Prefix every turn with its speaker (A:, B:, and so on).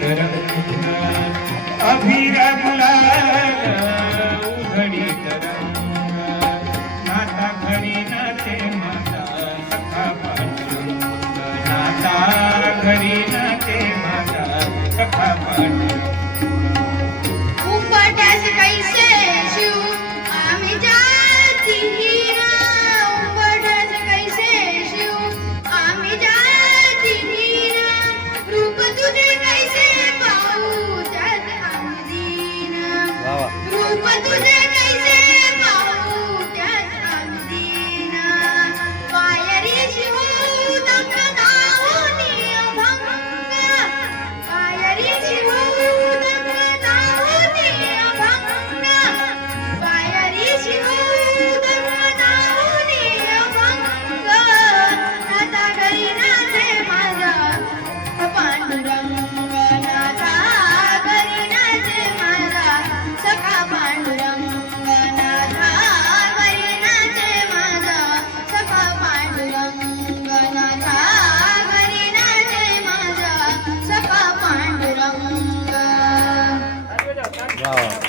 A: तरंग अभिरंगला उघडी तरंग नाता घरी नाते माता सखा पाठवून नाता घरी नाते माता सखा पाठवून
B: Vai,
C: 哇